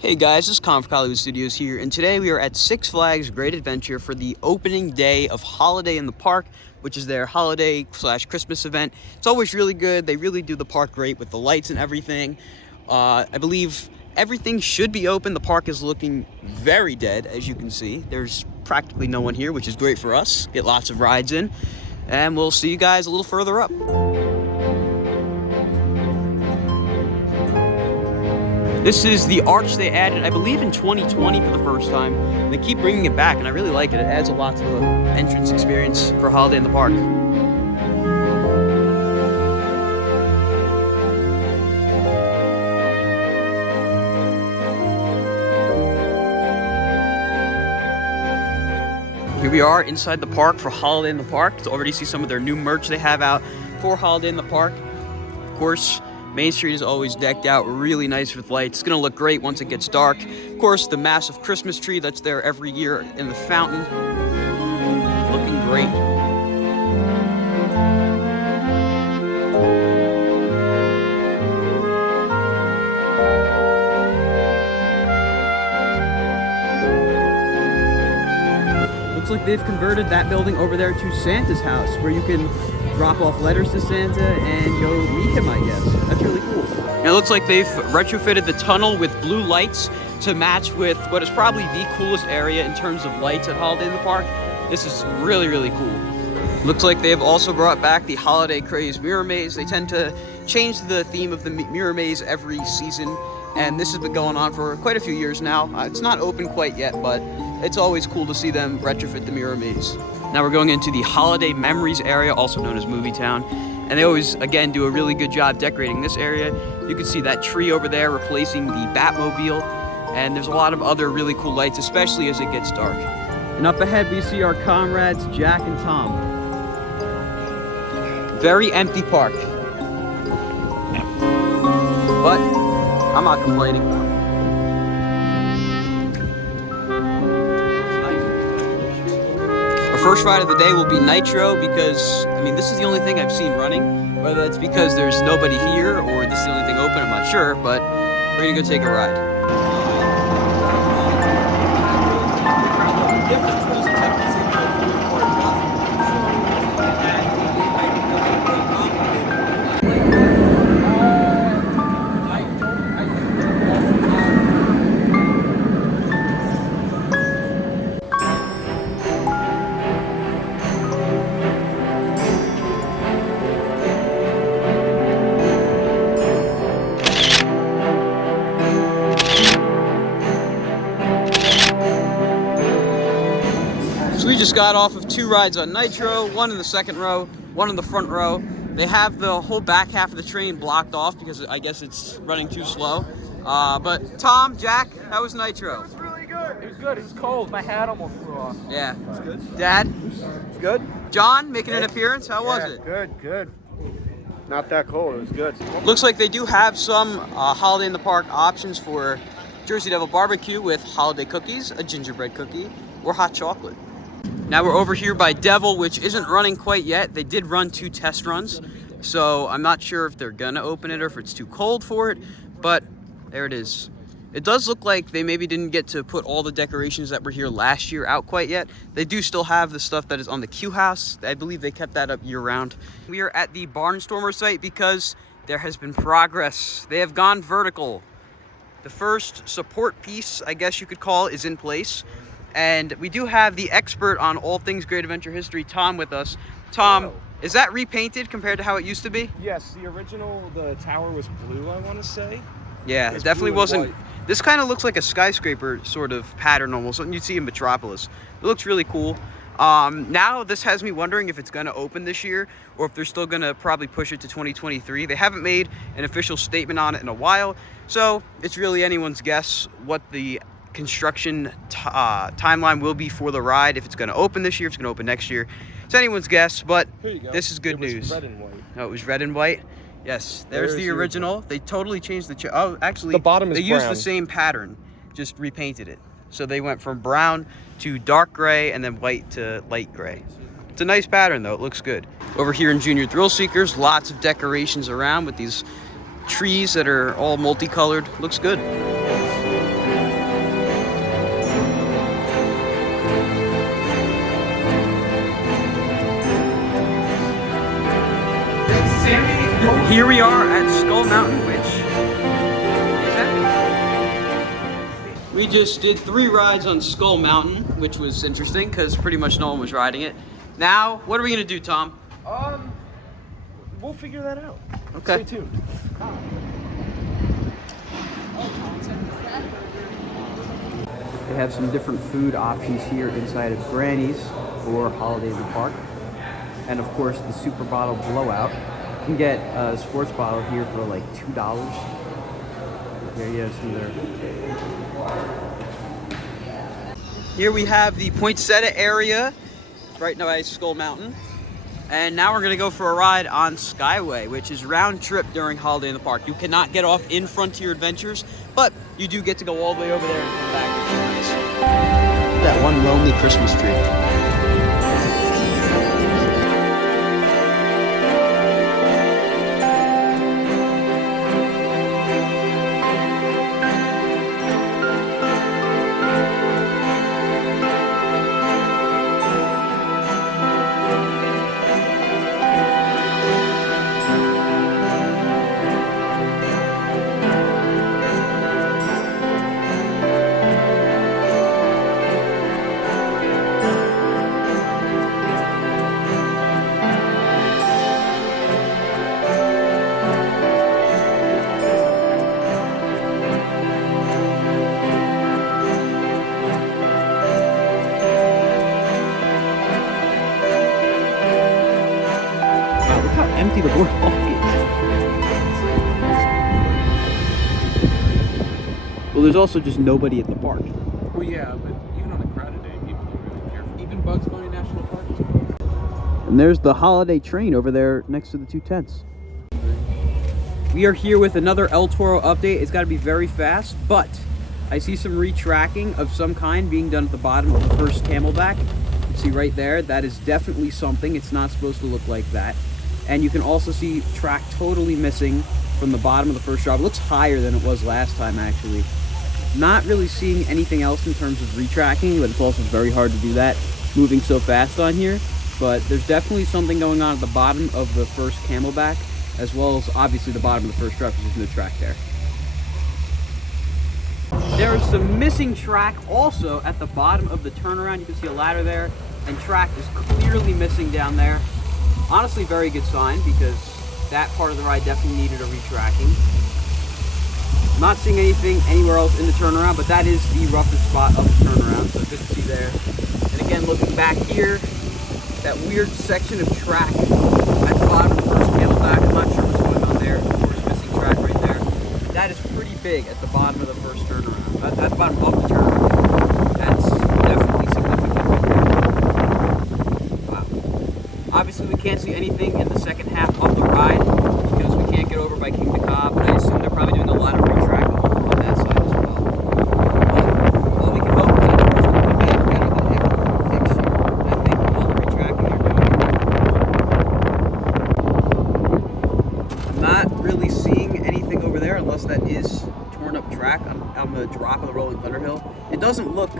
Hey guys, this is Con from Hollywood Studios here, and today we are at Six Flags Great Adventure for the opening day of Holiday in the Park, which is their holiday/Christmas event. It's always really good. They really do the park great with the lights and everything. I believe everything should be open. The park is looking very dead, as you can see. There's practically no one here, which is great for us. Get lots of rides in, and we'll see you guys a little further up. This is the arch they added, I believe, in 2020 for the first time. They keep bringing it back, and I really like it. It adds a lot to the entrance experience for Holiday in the Park. Here we are inside the park for Holiday in the Park. You already see some of their new merch they have out for Holiday in the Park. Of course, Main Street is always decked out really nice with lights. It's gonna look great once it gets dark. Of course, the massive Christmas tree that's there every year in the fountain. Looking great. Looks like they've converted that building over there to Santa's house, where you can drop off letters to Santa and go meet him, I guess. That's really cool. And it looks like they've retrofitted the tunnel with blue lights to match with what is probably the coolest area in terms of lights at Holiday in the Park. This is really, really cool. Looks like they've also brought back the Holiday Craze Mirror Maze. They tend to change the theme of the Mirror Maze every season, and this has been going on for quite a few years now. It's not open quite yet, but it's always cool to see them retrofit the Mirror Maze. Now we're going into the Holiday Memories area, also known as Movie Town. And they always, again, do a really good job decorating this area. You can see that tree over there replacing the Batmobile. And there's a lot of other really cool lights, especially as it gets dark. And up ahead, we see our comrades, Jack and Tom. Very empty park. But I'm not complaining. First ride of the day will be Nitro because, I mean, this is the only thing I've seen running. Whether that's because there's nobody here or this is the only thing open, I'm not sure, but we're gonna go take a ride. We just got off of 2 rides on Nitro, one in the second row, one in the front row. They have the whole back half of the train blocked off because I guess it's running too slow. But Tom, Jack, how was Nitro? It was really good. It was good. It was cold. My hat almost flew off. Yeah. It's good. Dad? It's good. John, making an appearance? How was it? Good. Not that cold. It was good. Looks like they do have some Holiday in the Park options for Jersey Devil barbecue with holiday cookies, a gingerbread cookie, or hot chocolate. Now we're over here by Devil, which isn't running quite yet. They did run 2 test runs, so I'm not sure if they're gonna open it or if it's too cold for it, but there it is. It does look like they maybe didn't get to put all the decorations that were here last year out quite yet. They do still have the stuff that is on the Q House. I believe they kept that up year-round. We are at the Barnstormer site because there has been progress. They have gone vertical. The first support piece, I guess you could call, is in place. And we do have the expert on all things Great Adventure history, Tom, with us. Tom, Hello. Is that repainted compared to how it used to be? Yes, the original, the tower was blue, I want to say. Yeah, it definitely wasn't. This kind of looks like a skyscraper sort of pattern almost, something you'd see in Metropolis. It looks really cool. Now this has me wondering if it's going to open this year or if they're still going to probably push it to 2023. They haven't made an official statement on it in a while, so it's really anyone's guess what the construction timeline will be for the ride. If it's going to open this year, if it's going to open next year, it's anyone's guess, but this is good news. Red and white. Oh, it was red and white. Yes, there's the original. They totally changed the oh, actually the bottom is they brown. used the same pattern, just repainted it. So they went from brown to dark gray and then white to light gray. It's a nice pattern though, it looks good. Over here in Junior Thrill Seekers, lots of decorations around with these trees that are all multicolored. Looks good. here we are at Skull Mountain, which is empty. We just did 3 rides on Skull Mountain, which was interesting because pretty much no one was riding it. Now, what are we gonna do, Tom? We'll figure that out. Okay. Stay tuned. They have some different food options here inside of Granny's for Holiday in the Park. And of course, the Super Bottle Blowout. You can get a sports bottle here for like $2. There you go, there. Here we have the Poinsettia area right now by Skull Mountain. And now we're gonna go for a ride on Skyway, which is round trip during Holiday in the Park. You cannot get off in Frontier Adventures, but you do get to go all the way over there and come back. Which is nice. Look at that one lonely Christmas tree. Empty the boardwalk is. Well, there's also just nobody at the park. Well, yeah, but even on a crowded day, people are really careful. Even Bugs Bunny National Park is And there's the holiday train over there next to the 2 tents. We are here with another El Toro update. It's got to be very fast, but I see some retracking of some kind being done at the bottom of the first Camelback. You can see right there, that is definitely something. It's not supposed to look like that. And you can also see track totally missing from the bottom of the first drop. It looks higher than it was last time, actually. Not really seeing anything else in terms of retracking, but it's also very hard to do that moving so fast on here. But there's definitely something going on at the bottom of the first Camelback, as well as obviously the bottom of the first drop, because there's no track there. There is some missing track also at the bottom of the turnaround. You can see a ladder there, and track is clearly missing down there. Honestly, very good sign, because that part of the ride definitely needed a retracking. Not seeing anything anywhere else in the turnaround, but that is the roughest spot of the turnaround, so good to see there. And again, looking back here, that weird section of track at the bottom of the first Camelback. I'm not sure what's going on there. Of course, missing track right there. That is pretty big at the bottom of the first turnaround. At the bottom of the turnaround. That's definitely significant. Obviously, we can't see anything in the second half of the ride because we can't get over by King to Cobb, but I assume they're probably doing a lot of retracking on that side as well. But all we can hope is that the first will come back better than ever next year. I think all the retracking they're doing. I'm not really seeing anything over there unless that is torn up track on the drop of the Rolling Thunder Hill. It doesn't look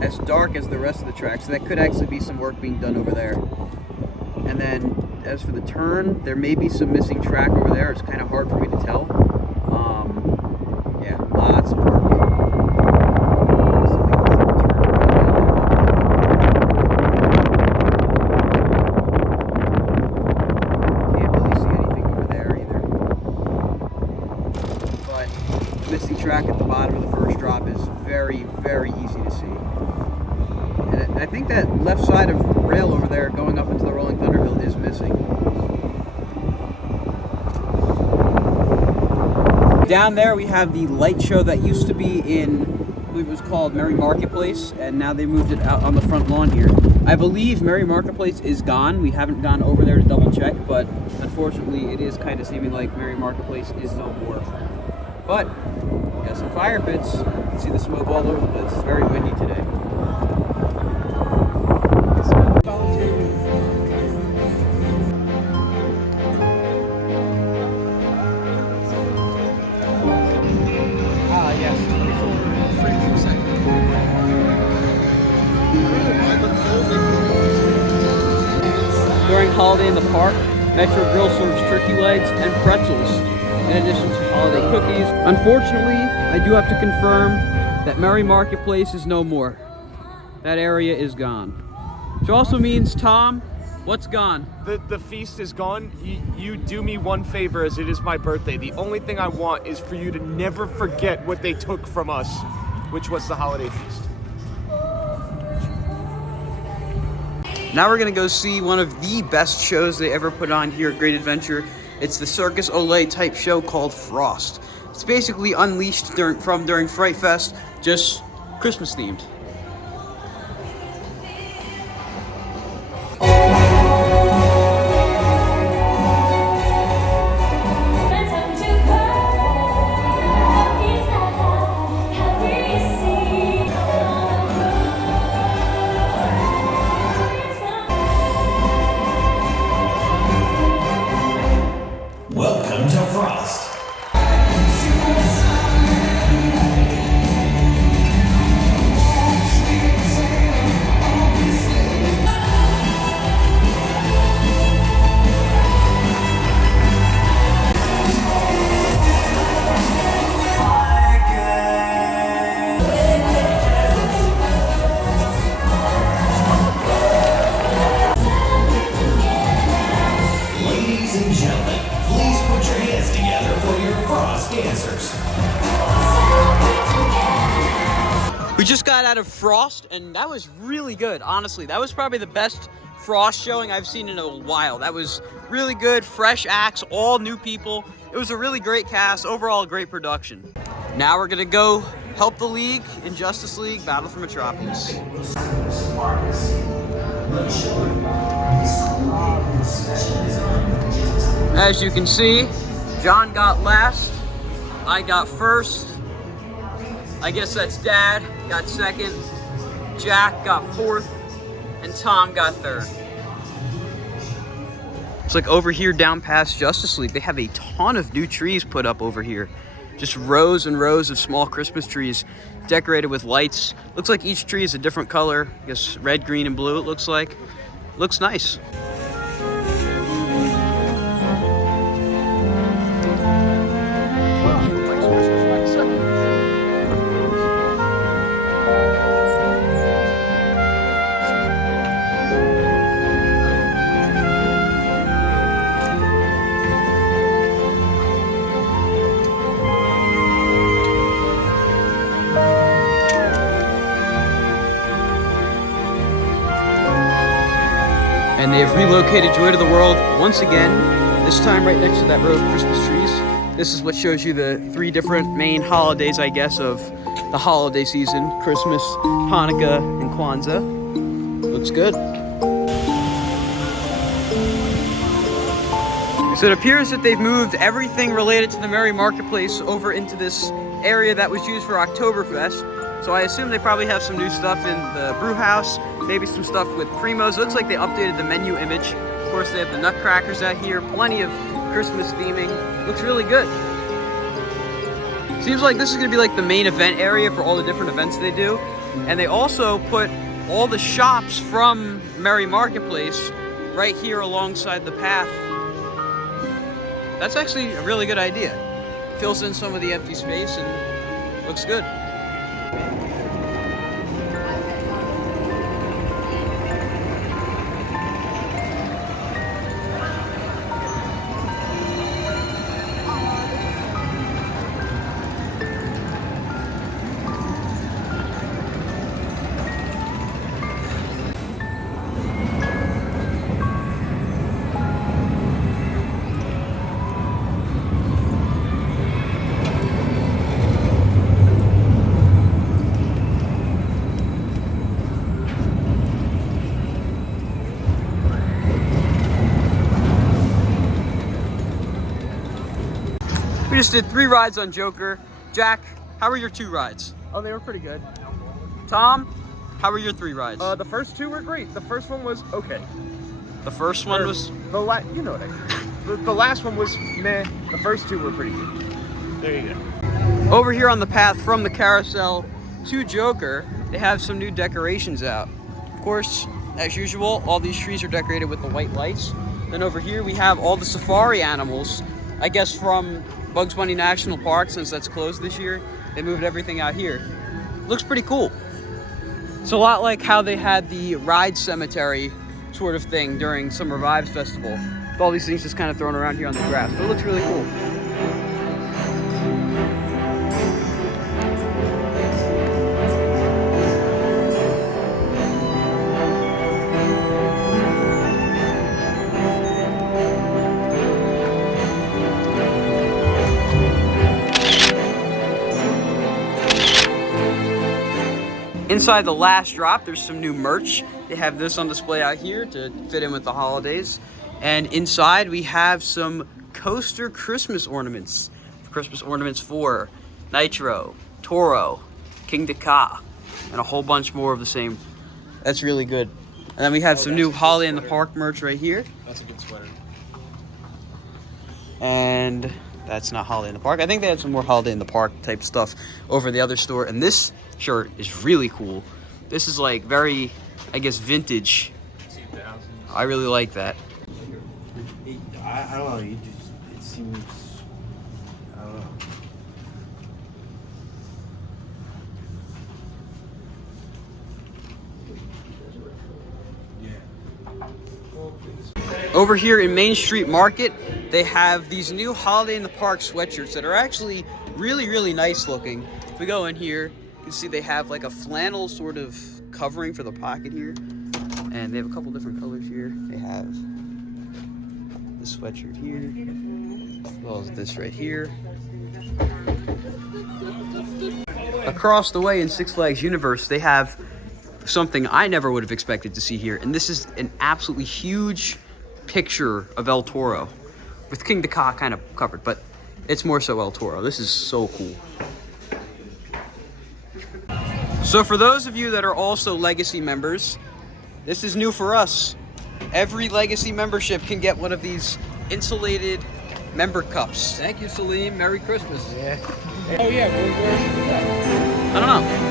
as dark as the rest of the track, so that could actually be some work being done over there. And then, as for the turn, there may be some missing track over there. It's kind of hard for me to tell. Yeah, lots of work. Can't really see anything over there either. But the missing track at the bottom of the first drop is very, very easy to see. And I think that left side of rail over there going up into the Rolling Thunder Hill is missing. Down there we have the light show that used to be in, I believe it was called Merry Marketplace, and now they moved it out on the front lawn here. I believe Merry Marketplace is gone. We haven't gone over there to double check, but unfortunately it is kind of seeming like Merry Marketplace is no more. But, got some fire pits. You can see the smoke all over the place. It's very windy today. During Holiday in the Park, Metro Grill serves turkey legs and pretzels, in addition to holiday cookies. Unfortunately, I do have to confirm that Merry Marketplace is no more. That area is gone. Which also means, Tom, what's gone? The feast is gone. You do me one favor, as it is my birthday. The only thing I want is for you to never forget what they took from us, which was the holiday feast. Now we're gonna go see one of the best shows they ever put on here at Great Adventure. It's the Circus Olay type show called Frost. It's basically Unleashed during Fright Fest, just Christmas themed. Welcome to Frost. Ladies and gentlemen, please put your hands together for your Frost dancers. We just got out of Frost, and that was really good, honestly. That was probably the best Frost showing I've seen in a while. That was really good, fresh acts, all new people. It was a really great cast, overall great production. Now we're gonna go help the League in Justice League Battle for Metropolis. As you can see, John got last, I got first. I guess that's Dad got second, Jack got fourth, and Tom got third. It's like over here down past Justice League, they have a ton of new trees put up over here. Just rows and rows of small Christmas trees decorated with lights. Looks like each tree is a different color. I guess red, green, and blue it looks like. Looks nice. And they've relocated Joy to the World once again, this time right next to that row of Christmas trees. This is what shows you the three different main holidays, I guess, of the holiday season: Christmas, Hanukkah, and Kwanzaa. Looks good. So it appears that they've moved everything related to the Merry Marketplace over into this area that was used for Oktoberfest. So I assume they probably have some new stuff in the brew house, maybe some stuff with Primos. It looks like they updated the menu image. Of course, they have the nutcrackers out here, plenty of Christmas theming. Looks really good. Seems like this is gonna be like the main event area for all the different events they do. And they also put all the shops from Merry Marketplace right here alongside the path. That's actually a really good idea. Fills in some of the empty space and looks good. We just did 3 rides on Joker. Jack, how were your 2 rides? Oh, they were pretty good. Tom, how were your 3 rides? The first 2 were great. The first one was okay. The first one was... You know what I mean. The last one was meh. The first 2 were pretty good. There you go. Over here on the path from the carousel to Joker, they have some new decorations out. Of course, as usual, all these trees are decorated with the white lights. Then over here we have all the safari animals, I guess from Bugs Bunny National Park, since that's closed this year. They moved everything out here. Looks pretty cool. It's a lot like how they had the ride cemetery sort of thing during Summer Vibes Festival. With all these things just kind of thrown around here on the grass, but it looks really cool. Inside the last drop, there's some new merch. They have this on display out here to fit in with the holidays. And inside we have some coaster Christmas ornaments. Christmas ornaments for Nitro, Toro, King Decor, and a whole bunch more of the same. That's really good. And then we have some new Holiday in the Park merch right here. That's a good sweater. And that's not Holiday in the Park. I think they had some more Holiday in the Park type stuff over the other store. And this shirt is really cool. This is like very, I guess, vintage. 2000s. I really like that. I don't know. It seems. I don't know. Over here in Main Street Market, they have these new Holiday in the Park sweatshirts that are actually really, really nice looking. If we go in here, you can see they have like a flannel sort of covering for the pocket here. And they have a couple different colors here. They have this sweatshirt here, as well as this right here. Across the way in Six Flags Universe, they have something I never would have expected to see here. And this is an absolutely huge picture of El Toro, with King Decor kind of covered, but it's more so El Toro. This is so cool. So for those of you that are also Legacy members, this is new for us. Every Legacy membership can get one of these insulated member cups. Thank you, Salim. Merry Christmas. Yeah. Oh yeah, where's I don't know.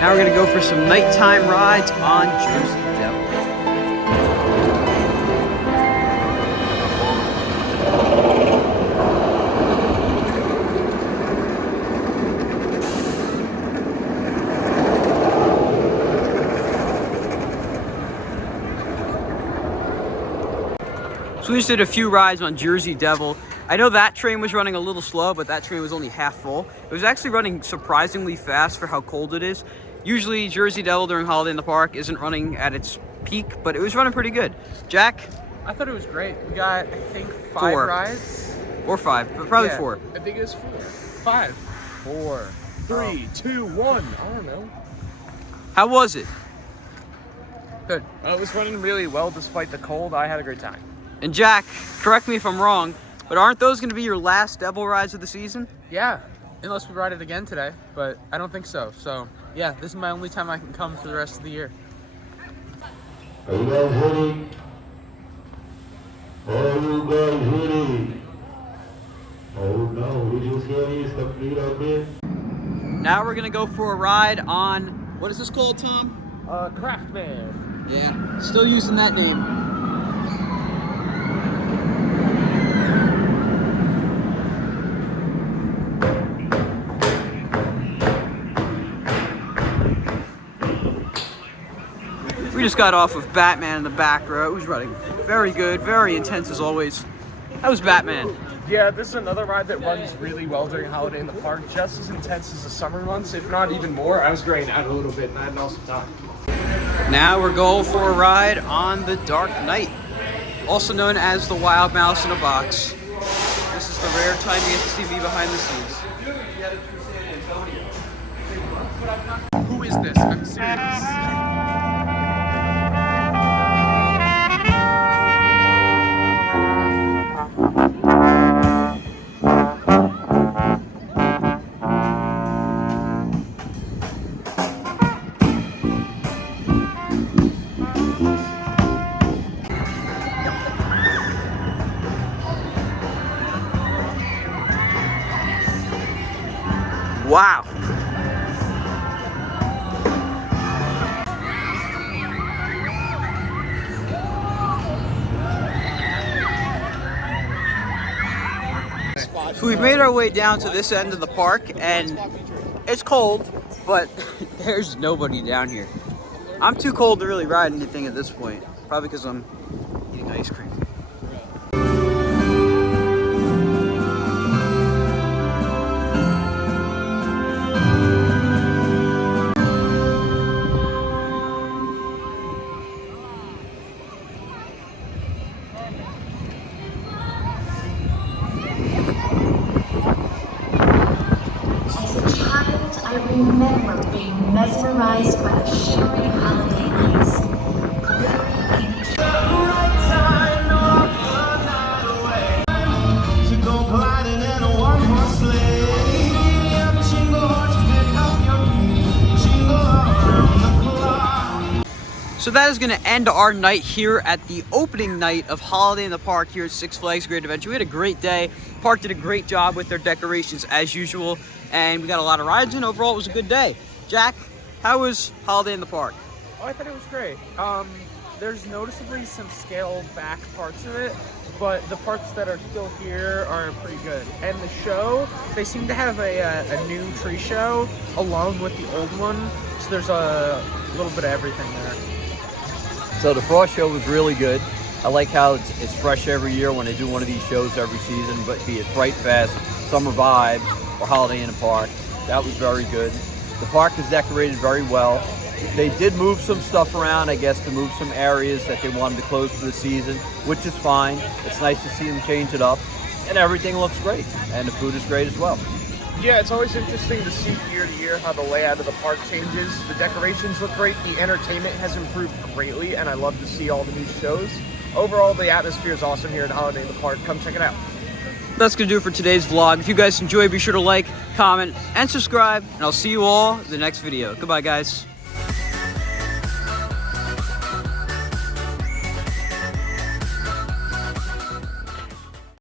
Now we're gonna go for some nighttime rides on Jersey Devil. So we just did a few rides on Jersey Devil. I know that train was running a little slow, but that train was only half full. It was actually running surprisingly fast for how cold it is. Usually Jersey Devil during Holiday in the Park isn't running at its peak, but it was running pretty good. Jack? I thought it was great. We got, I think, 5 4. rides. Or 5, but probably 4. I think it was 4. 5. 4. 3, 2, 1. I don't know. How was it? Good. It was running really well despite the cold. I had a great time. And Jack, correct me if I'm wrong, but aren't those going to be your last Devil rides of the season? Yeah, unless we ride it again today, but I don't think so. So, yeah, this is my only time I can come for the rest of the year. Are you guys ready? Are you guys ready? Oh no, we just got in stuff meet up here. Now we're going to go for a ride on, what is this called, Tom? Craftman. Yeah, still using that name. We just got off of Batman in the back row. It was running very good, very intense as always. How was Batman? Yeah, this is another ride that runs really well during Holiday in the Park, just as intense as the summer months, if not even more. I was graying out a little bit and I had an awesome time. Now we're going for a ride on the Dark Knight, also known as the Wild Mouse in a Box. This is the rare time you get to see me behind the scenes. Who is this? I'm serious. Wow. So we've made our way down to this end of the park, and it's cold, but there's nobody down here. I'm too cold to really ride anything at this point, probably because I'm eating ice cream. I remember being mesmerized by the shimmering holiday lights. So that is going to end our night here at the opening night of Holiday in the Park here at Six Flags Great Adventure. We had a great day. Park did a great job with their decorations as usual, and we got a lot of rides in. Overall, it was a good day. Jack, how was Holiday in the Park? Oh, I thought it was great. There's noticeably some scaled back parts of it, but the parts that are still here are pretty good. And the show, they seem to have a new tree show along with the old one, so there's a little bit of everything there. So the Frost Show was really good. I like how it's fresh every year when they do one of these shows every season, but be it Fright Fest, Summer Vibes, or Holiday in the Park. That was very good. The park is decorated very well. They did move some stuff around, I guess, to move some areas that they wanted to close for the season, which is fine. It's nice to see them change it up, and everything looks great, and the food is great as well. Yeah, it's always interesting to see year to year how the layout of the park changes. The decorations look great, the entertainment has improved greatly, and I love to see all the new shows. Overall, the atmosphere is awesome here at Holiday in the Park. Come check it out. That's going to do it for today's vlog. If you guys enjoyed, be sure to like, comment, and subscribe, and I'll see you all in the next video. Goodbye, guys.